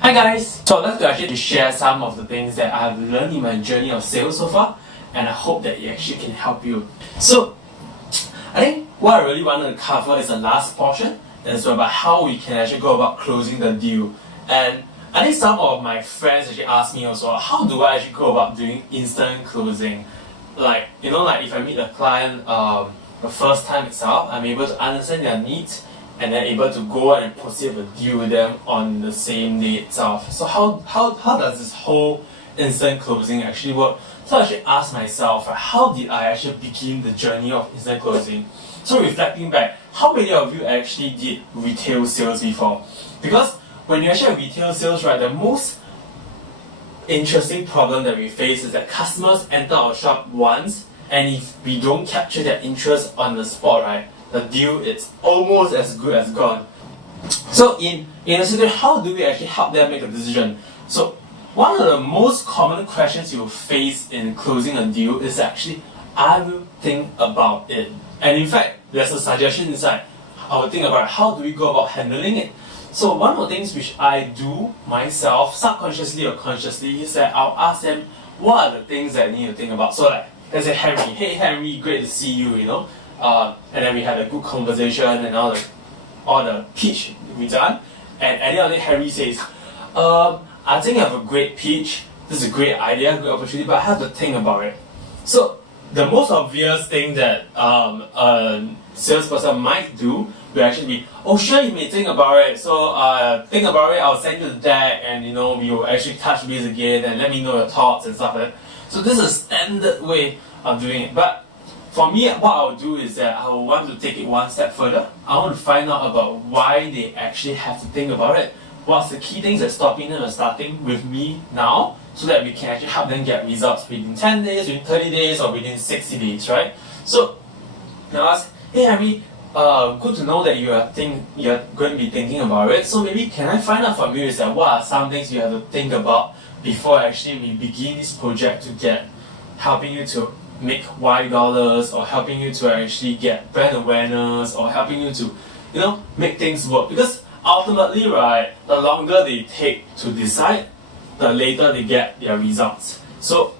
Hi guys! So I'd like to actually share some of the things that I've learned in my journey of sales so far, and I hope that it actually can help you. So I think what I really wanted to cover is the last portion, and it's about how we can actually go about closing the deal. And I think some of my friends actually ask me also, how do I actually go about doing instant closing? Like if I meet a client the first time itself, I'm able to understand their needs and then able to go and proceed with a deal with them on the same day itself. So how does this whole instant closing actually work? So I actually asked myself, how did I actually begin the journey of instant closing? So reflecting back, how many of you actually did retail sales before? Because when you actually have retail sales, right, the most interesting problem that we face is that customers enter our shop once, and if we don't capture their interest on the spot, right, the deal is almost as good as gone. So in a situation, how do we actually help them make a decision? So one of the most common questions you will face in closing a deal is actually, I will think about it. And in fact, there's a suggestion inside. I will think about how do we go about handling it. So one of the things which I do myself, subconsciously or consciously, is that I'll ask them, what are the things that I need to think about? So like, let's say Henry, hey Henry, great to see you, and then we had a good conversation and all the pitch we done. And at the end of the day, Henry says, I think I have a great pitch, this is a great idea, great opportunity, but I have to think about it. So the most obvious thing that a salesperson might do will actually be, oh sure, you may think about it, so think about it, I'll send you the deck, and we will actually touch base again and let me know your thoughts and stuff like that. So this is a standard way of doing it. But for me, what I'll do is that I will want to take it one step further. I want to find out about why they actually have to think about it. What's the key things that's stopping them from starting with me now, so that we can actually help them get results within 10 days, within 30 days, or within 60 days, right? So now ask, hey Henry, good to know that you're going to be thinking about it. So maybe can I find out from you is that what are some things you have to think about before actually we begin this project to get helping you to make Y dollars, or helping you to actually get brand awareness, or helping you to make things work? Because ultimately, right, the longer they take to decide, the later they get their results. So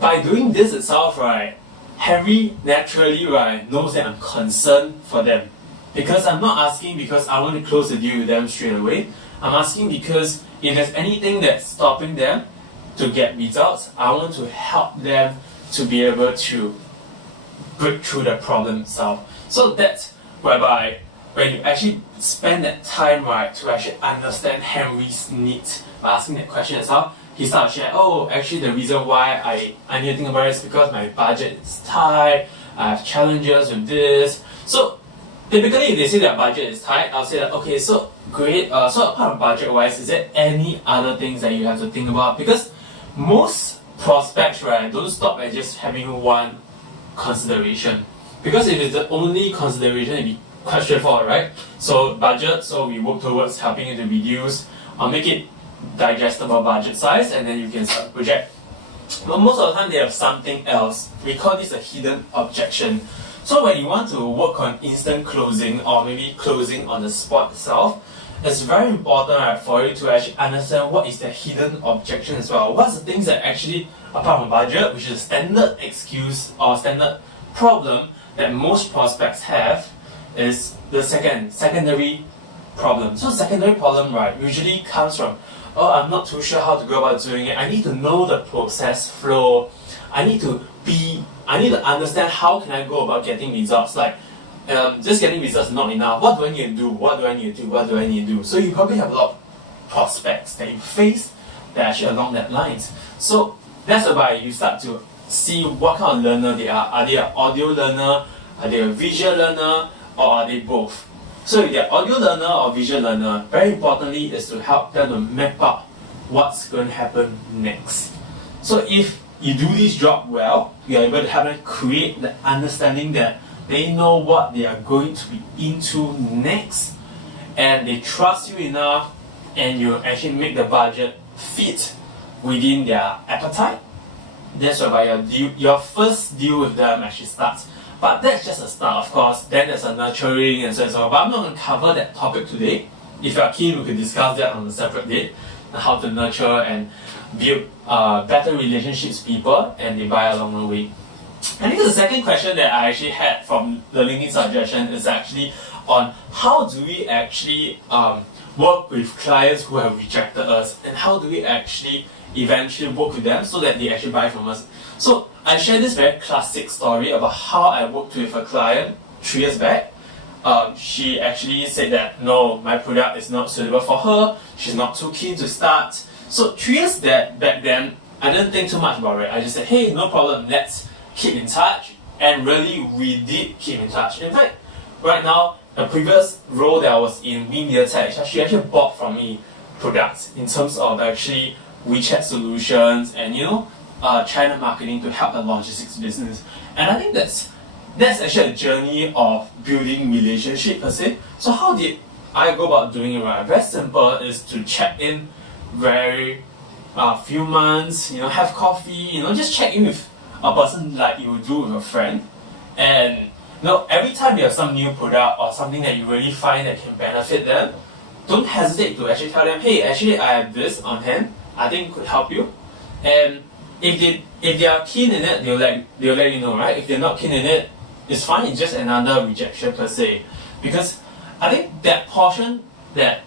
by doing this itself, right, Henry naturally, right, knows that I'm concerned for them. Because I'm not asking because I want to close the deal with them straight away. I'm asking because if there's anything that's stopping them to get results, I want to help them to be able to break through the problem itself. So that's whereby when you actually spend that time, right, to actually understand Henry's needs by asking that question itself, he starts to share, oh, actually the reason why I need to think about it is because my budget is tight, I have challenges with this. So typically if they say their budget is tight, I'll say that, okay, so great, so apart from budget wise, is there any other things that you have to think about? Because most prospects, right, don't stop at just having one consideration. Because if it's the only consideration, it'd be quite straightforward, right? So budget, so we work towards helping you to reduce or make it digestible budget size, and then you can start the project. But most of the time they have something else. We call this a hidden objection. So when you want to work on instant closing, or maybe closing on the spot itself, it's very important, right, for you to actually understand what is the hidden objection as well. What's the things that actually, apart from budget, which is a standard excuse or standard problem that most prospects have, is the secondary problem. So secondary problem, right, usually comes from, oh, I'm not too sure how to go about doing it. I need to know the process flow. I need to understand how can I go about getting results. Like, just getting results is not enough. What do I need to do? What do I need to do? What do I need to do? So you probably have a lot of prospects that you face that are actually along that lines. So that's why you start to see what kind of learner they are. Are they an audio learner? Are they a visual learner? Or are they both? So if they're audio learner or visual learner, very importantly is to help them to map out what's going to happen next. So if you do this job well, you are able to help them create the understanding that they know what they are going to be into next, and they trust you enough, and you actually make the budget fit within their appetite. That's whereby your first deal with them actually starts. But that's just a start, of course. Then there's a nurturing and so on. But I'm not going to cover that topic today. if you are keen, we could discuss that on a separate date, how to nurture and build better relationships with people and they buy along the way. I think the second question that I actually had from the LinkedIn suggestion is actually on how do we actually work with clients who have rejected us, and how do we actually eventually work with them so that they actually buy from us. So I shared this very classic story about how I worked with a client 3 years back. She actually said that no, my product is not suitable for her, she's not too keen to start. So 3 years back then, I didn't think too much about it. I just said, hey, no problem, let's keep in touch. And really, we did keep in touch. In fact, right now, the previous role that I was in, MediaTek, she actually bought from me products in terms of actually WeChat solutions and China marketing to help the logistics business. And I think that's actually a journey of building relationship per se. So how did I go about doing it? Right, very simple, is to check in very few months, have coffee, just check in with a person like you would do with a friend. And every time you have some new product or something that you really find that can benefit them, don't hesitate to actually tell them, hey, actually I have this on hand, I think it could help you. And if they are keen in it, they'll let you know, right? If they're not keen in it, it's fine, it's just another rejection per se. Because I think that portion that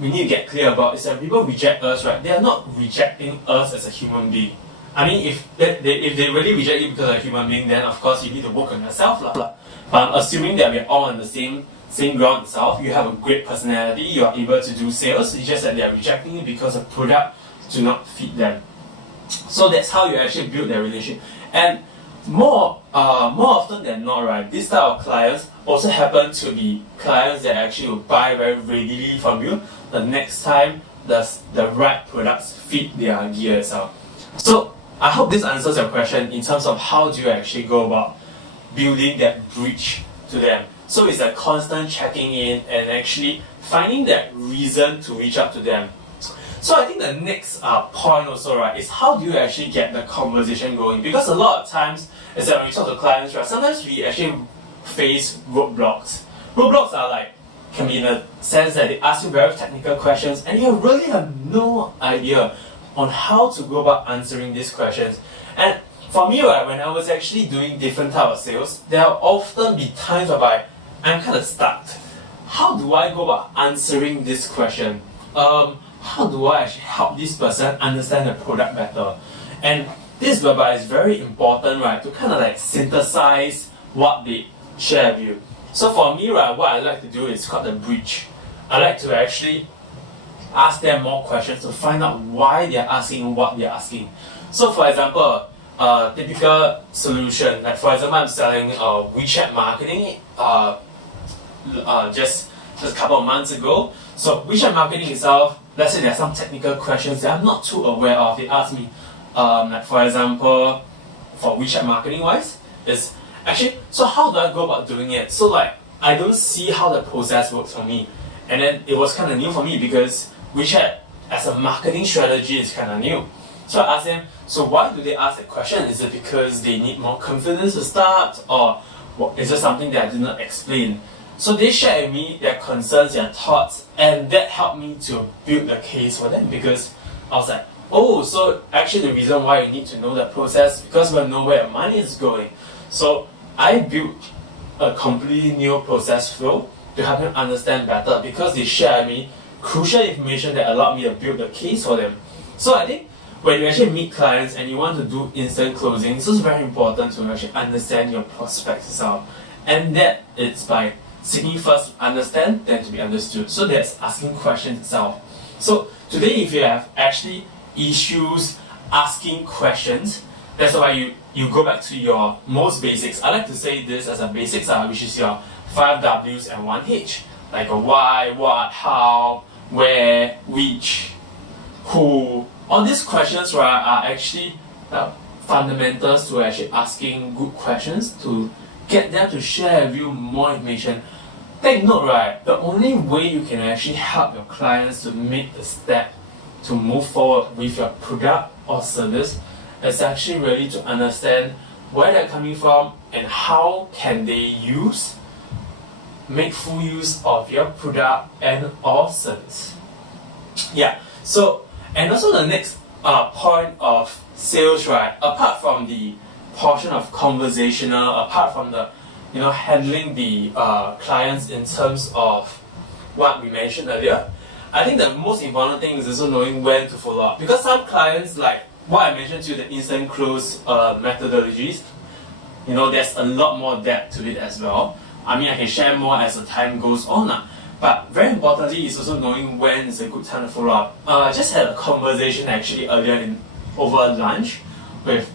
we need to get clear about is that people reject us, right? They are not rejecting us as a human being. I mean, if they really reject you because of a human being, then of course you need to work on yourself. But I'm assuming that we're all on the same ground itself. You have a great personality, you are able to do sales, it's just that they are rejecting you because the product do not fit them. So that's how you actually build that relationship. And more often than not, right, this type of clients also happen to be clients that actually will buy very readily from you the next time the right products fit their gear itself. So I hope this answers your question in terms of how do you actually go about building that bridge to them. So it's a constant checking in and actually finding that reason to reach out to them. So I think the next point also, right, is how do you actually get the conversation going? Because a lot of times, as when we talk to clients, right, sometimes we actually face roadblocks. Roadblocks are can be in the sense that they ask you very technical questions and you really have no idea on how to go about answering these questions. And for me, right, when I was actually doing different type of sales, there will often be times whereby I'm kind of stuck. How do I go about answering this question? How do I actually help this person understand the product better? And this whereby is very important, right, to kind of synthesize what they share with you. So for me, right, what I like to do is called the bridge. I like to actually ask them more questions to find out why they're asking what they're asking. So for example, a typical solution, for example, I'm selling WeChat marketing just a couple of months ago. So WeChat marketing itself, let's say there are some technical questions that I'm not too aware of. They ask me, for example, for WeChat marketing wise, is actually, so how do I go about doing it? So I don't see how the process works for me. And then it was kind of new for me because WeChat as a marketing strategy is kind of new. So I asked them, so why do they ask that question? Is it because they need more confidence to start, or is it something that I did not explain? So they shared with me their concerns, their thoughts, and that helped me to build the case for them, because I was like, oh, so actually the reason why you need to know the process because we know where money is going. So I built a completely new process flow to help them understand better, because they shared with me crucial information that allowed me to build the case for them. So I think when you actually meet clients and you want to do instant closing, this is very important to actually understand your prospects itself. And that it's by seeking first to understand, then to be understood. So that's asking questions itself. So today, if you have actually issues asking questions, that's why you go back to your most basics. I like to say this as a basics, which is your 5 W's and 1 H. Like a why, what, how, where, which, who. All these questions, right, are actually fundamentals to actually asking good questions to get them to share with you more information. Take note, right, the only way you can actually help your clients to make the step to move forward with your product or service is actually really to understand where they're coming from and how can they use make full use of your product and or service. Yeah, so, and also the next point of sales, right, apart from the portion of conversational, apart from the, handling the clients in terms of what we mentioned earlier, I think the most important thing is also knowing when to follow up. Because some clients, like what I mentioned to you, the instant close methodologies, there's a lot more depth to it as well. I mean, I can share more as the time goes on. But very importantly is also knowing when is a good time to follow up. I just had a conversation actually earlier over lunch with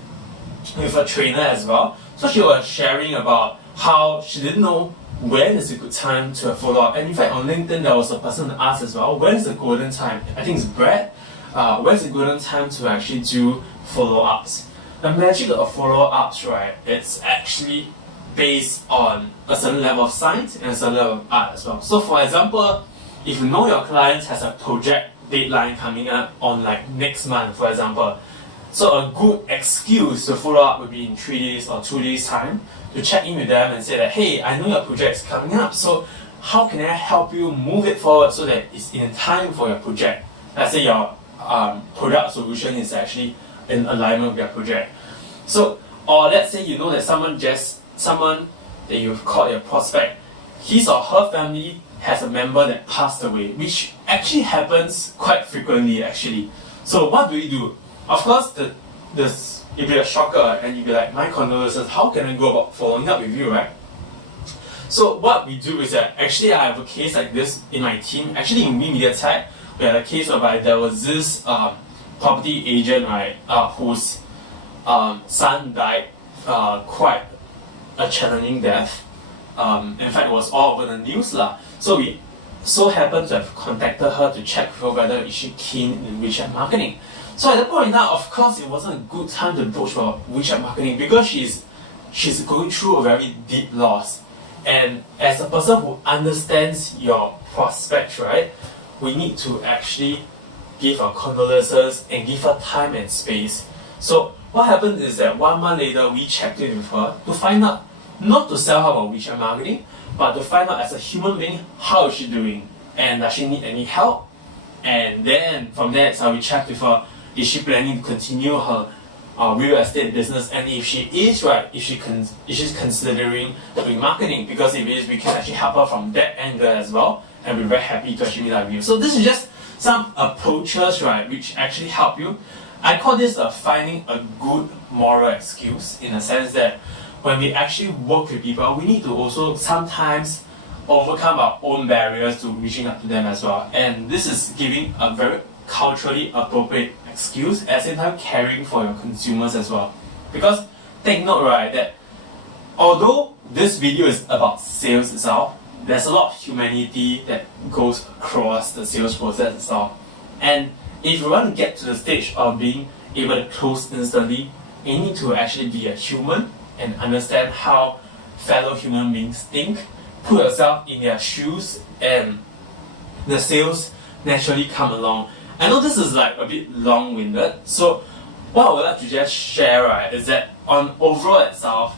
a trainer as well. So she was sharing about how she didn't know when is a good time to follow up. And in fact, on LinkedIn, there was a person that asked as well, when is the golden time? I think it's Brad. When's the golden time to actually do follow-ups? The magic of follow-ups, right, it's actually based on a certain level of science and a certain level of art as well. So for example, if you know your client has a project deadline coming up on like next month, for example, so a good excuse to follow up would be in 3 days or 2 days time to check in with them and say that, hey, I know your project is coming up, so how can I help you move it forward so that it's in time for your project? Let's say your product solution is actually in alignment with your project. So, or let's say you know that someone that you've called your prospect, his or her family has a member that passed away, which actually happens quite frequently actually. So what do you do? Of course, it'll be a shocker and you'll be like, my condolences, how can I go about following up with you, right? So what we do is that actually I have a case like this in my team, actually in MediaTek, we had a case whereby there was this property agent, right, whose son died quite a challenging death. In fact, it was all over the news. So we so happened to have contacted her to check with her whether is she keen in WeChat marketing. So at that point in time, of course, it wasn't a good time to approach for WeChat marketing because she's going through a very deep loss. And as a person who understands your prospects, right, we need to actually give her condolences and give her time and space. So what happened is that 1 month later, we checked in with her to find out, not to sell her about WeChat marketing, but to find out as a human being, how is she doing? And does she need any help? And then from there, so we checked with her, is she planning to continue her real estate business? And if she is, right, if she's considering doing marketing, because if it is, we can actually help her from that angle as well. And we're very happy to actually meet up with you. So this is just some approaches, right, which actually help you. I call this finding a good moral excuse, in a sense that when we actually work with people, we need to also sometimes overcome our own barriers to reaching out to them as well. And this is giving a very culturally appropriate excuse, at the same time caring for your consumers as well. Because take note, right, that although this video is about sales itself, there's a lot of humanity that goes across the sales process itself. And if you want to get to the stage of being able to close instantly, you need to actually be a human and understand how fellow human beings think, put yourself in their shoes, and the sales naturally come along. I know this is like a bit long-winded, so what I would like to just share, right, is that on overall itself,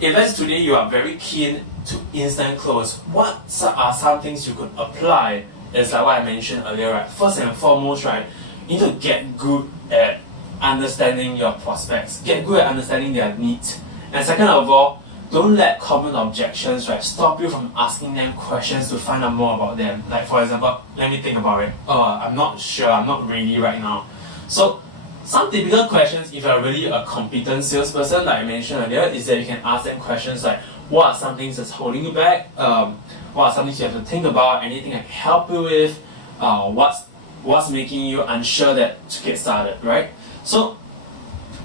if let's today you are very keen to instant close, what are some things you could apply? It's like what I mentioned earlier, right? First and foremost, right, you need to get good at understanding your prospects, get good at understanding their needs. And second of all, don't let common objections, right, stop you from asking them questions to find out more about them. Like for example, let me think about it. I'm not sure, I'm not ready right now. So some typical questions, if you're really a competent salesperson, like I mentioned earlier, is that you can ask them questions like, what are some things that's holding you back? What are some things you have to think about? Anything I can help you with? What's making you unsure that to get started, right? So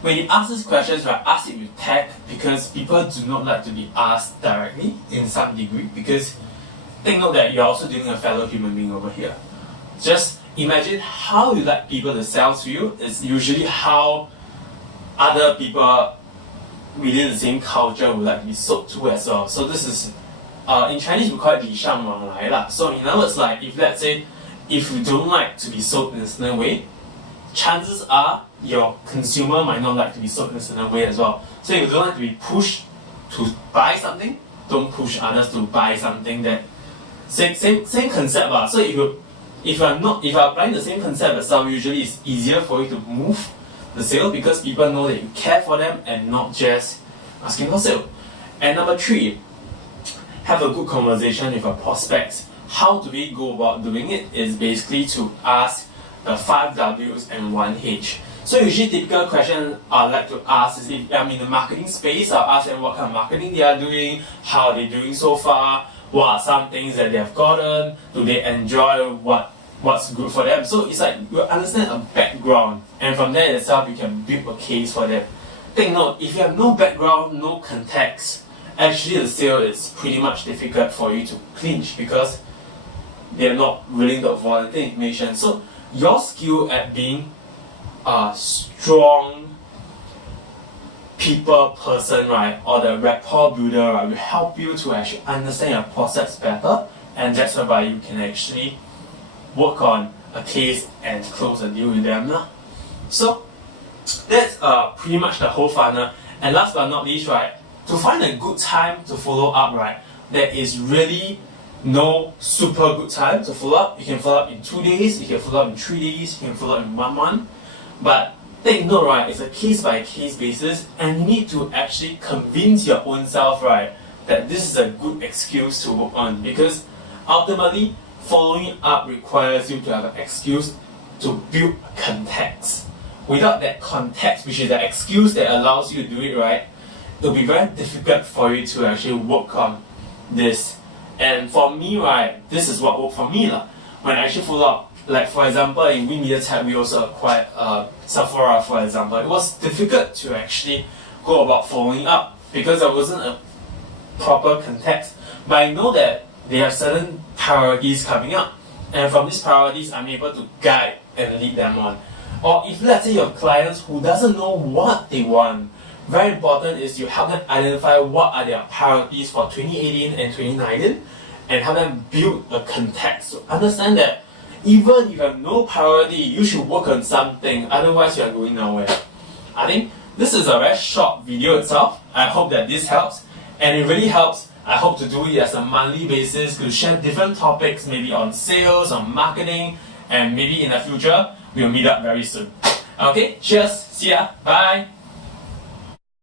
when you ask these questions, right, ask it with tact, because people do not like to be asked directly in some degree, because take note that you're also dealing with a fellow human being over here. Just imagine how you like people to sell to you is usually how other people within the same culture would like to be sold to as well. So this is, in Chinese we call it 礼尚往来 lah. So in other words, like if let's say, if you don't like to be sold in a certain way, chances are your consumer might not like to be sold in a certain way as well. So if you don't like to be pushed to buy something, don't push others to buy something that same concept. So if you are applying the same concept as well, usually it's easier for you to move the sale because people know that you care for them and not just asking for sale. And number 3, have a good conversation with your prospects. How do we go about doing it? Is basically to ask the 5 W's and 1 H. So usually typical question I like to ask is if I'm in the marketing space, I'll ask them what kind of marketing they are doing, how are they doing so far, what are some things that they have gotten, do they enjoy what's good for them. So it's like you understand a background, and from there itself you can build a case for them. Take note, if you have no background, no context, actually the sale is pretty much difficult for you to clinch because they're not willing to volunteer information. So your skill at being a strong people person, right, or the rapport builder, right, will help you to actually understand your process better, and that's whereby you can actually work on a case and close a deal with them. So that's pretty much the whole funnel. And last but not least, right, to find a good time to follow up, right, there is really no super good time to follow up. You can follow up in 2 days, you can follow up in 3 days, you can follow up in 1 month. But take note, right, it's a case by case basis, and you need to actually convince your own self, right, that this is a good excuse to work on, because ultimately following up requires you to have an excuse to build context. Without that context, which is the excuse that allows you to do it, right, it'll be very difficult for you to actually work on this. And for me, right, this is what worked for me. When I actually follow up, like for example, in WeMediaTech, we also acquired Sephora, for example. It was difficult to actually go about following up because there wasn't a proper context. But I know that they have certain priorities coming up, and from these priorities, I'm able to guide and lead them on. Or if let's say you have clients who doesn't know what they want, very important is you help them identify what are their priorities for 2018 and 2019, and help them build a context to understand that even if you have no priority, you should work on something, otherwise you are going nowhere. I think this is a very short video itself. I hope that this helps, and it really helps. I hope to do it as a monthly basis to share different topics, maybe on sales, on marketing, and maybe in the future we'll meet up very soon. Okay, cheers, see ya, bye.